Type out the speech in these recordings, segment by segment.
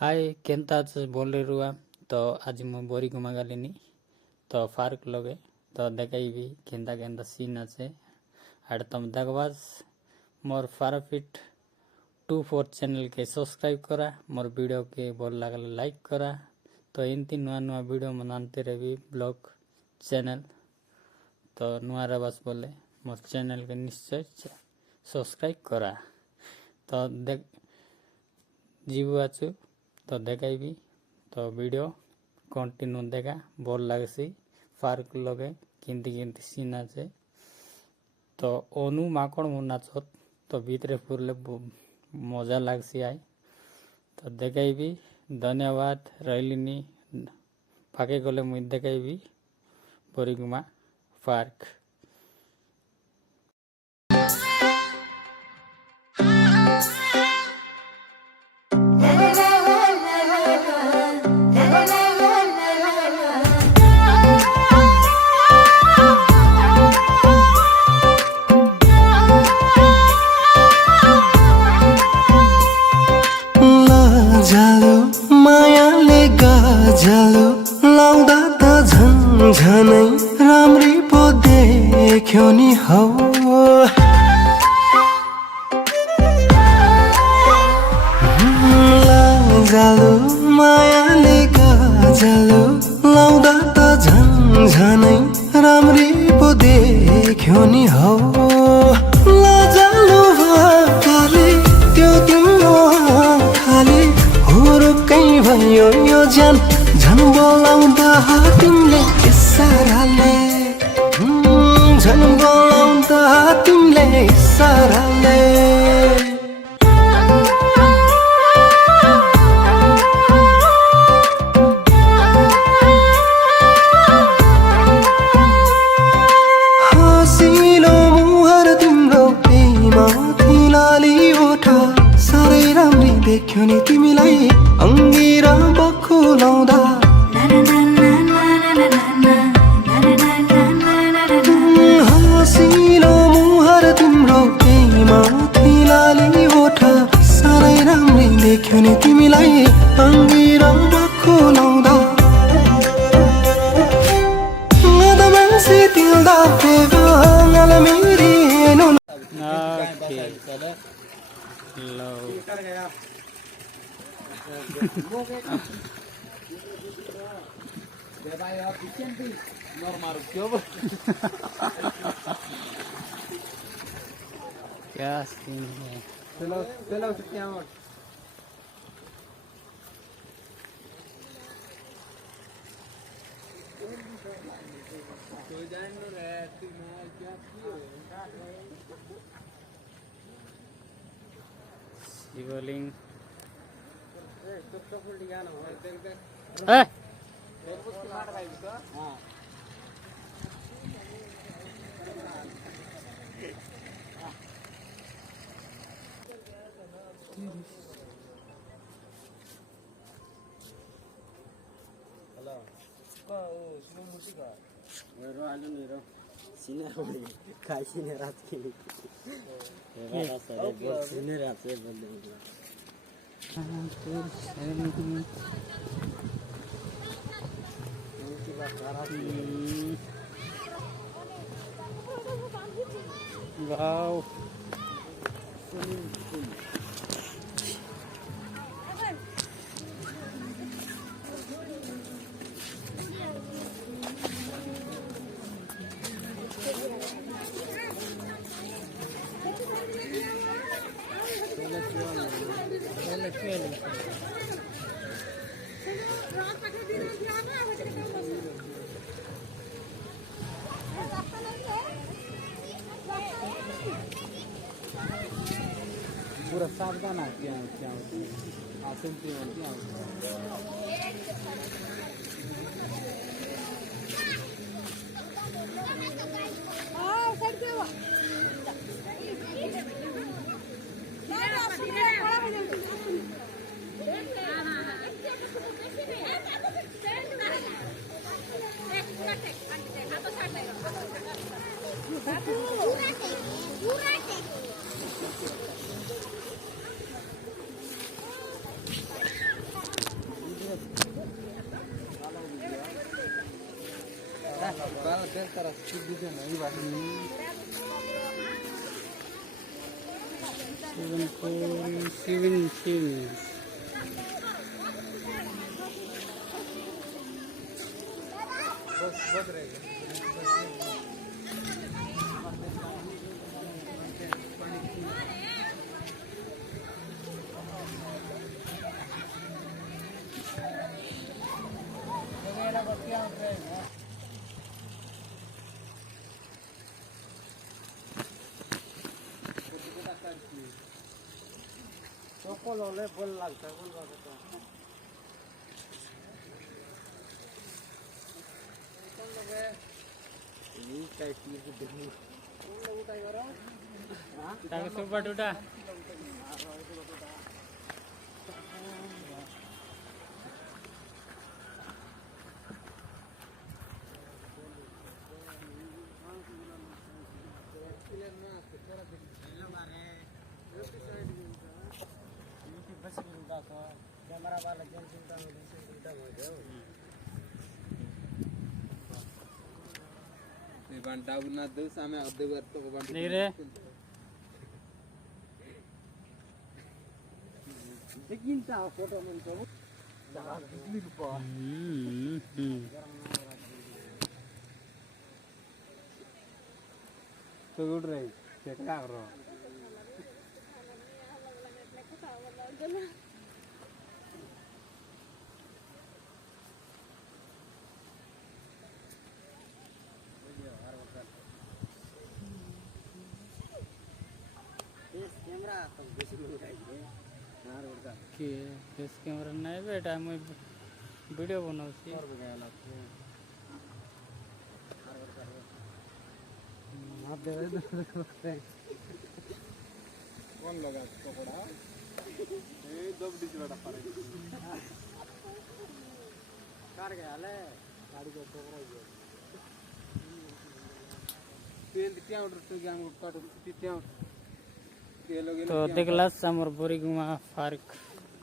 हाय Kenta बोल रही रुआ तो आज मु बोरी घुमा गलिनी तो पार्क लगे तो देखी केंता केंता सीन अच्छे आड़ तुम देखबास मोर फाराफिट 24 चैनल के सब्सक्राइब करा मोर वीडियो के बोल लगल लाइक करा तो इनती नुआ नुआ वीडियो मनाते रही ब्लॉग चैनल तो नुआ रबास बोले मोर चैनल के निश्चय सब्सक्राइब करा तो देख जीव आचु तो देखी तो वीडियो कंटिन्यू देखा भल लगे पार्क लगे किंती किंती सीन आछे तो अनु माकड़ मु नाचत तो भीतरे फुरले मजा लगसी आय तो देखी धन्यवाद रही फाके गले मुझे देखी बोरीगुमा पार्क। जालो मायाले गाजालो लाउँदा त झन्झनै राम्री पो देख्यो नि हौ जालो मायाले गाजालो लाउँदा त झन्झनै राम्री पो देख्यो नि हौ लाजालो भाकाले त्यो तिम्रो खाली हुरुक्कै भयो यो ज्यान झन् बोलाउँदा तिमीले इसाराले झन् बोलाउँदा तिमीले इसाराले हसिलो मुहार तिम्रो माथि लाली ओठा साह्रै राम्री देख्यो नि तिमीलाई अङ्गिर बक्खु लाउँदा हसिलो मुहार तिम्रो माथि लाली ओठा साह्रै राम्री देख्यो नि तिमीलाई अङ्गिर बक्खु लाउँदा मान्छे तिल्दा फेगाल मेरी हेर्नु क्या सीन है शिवलिंग वाव पूरा सावधान आती है क्या होती है आसंती होती सुपर टूटा कैमरा वाला बंटा उना दो सामे अदे वर तो बंटा नहीं रे लेकिन ता फोटो मन को बिजली रूपा तो गुड रही चेक कर रो फेस कैमरा नहीं बेटा मैं वीडियो बनाऊँ कौन लगा पकड़ा ए दब डिच बड़ा पारे कार गया ले गाड़ी को पकड़ा गया तेल क्या ऑर्डर तो गया हम काट क्या तो देखला समर बोरी गुमा फार्क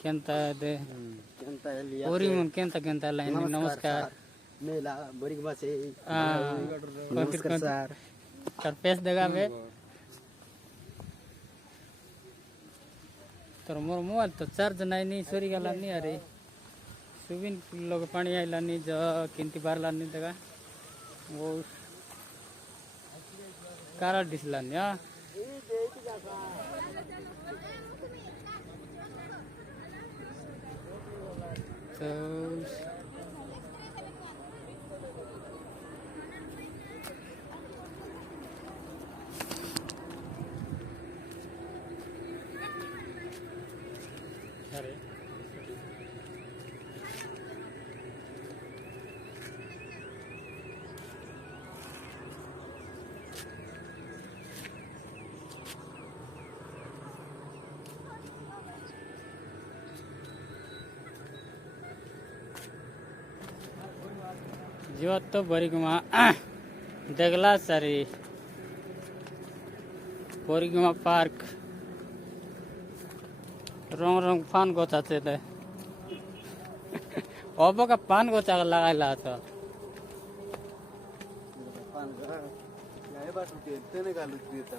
केंता दे केंता लिया बोरी मन केंता लाइन नमस्कार मेला बोरिग बसे नमस्कार सर कर पेस देगा बे तो मोर मोबाइल तो चार्ज नहीं सॉरी गला नहीं अरे सुबिन लोग पानी आइला नहीं जो किंती बार ला नहीं देगा वो कारा डिसला नहीं हां तो अरे ಇವತ್ತು ಬರಿಗುಮ देखला सारी बरिगुमा पार्क रंग रंग पान गोचाचे ते अब का पान गोचा लगायला तो पान गा या बाटू ते ने घालू देता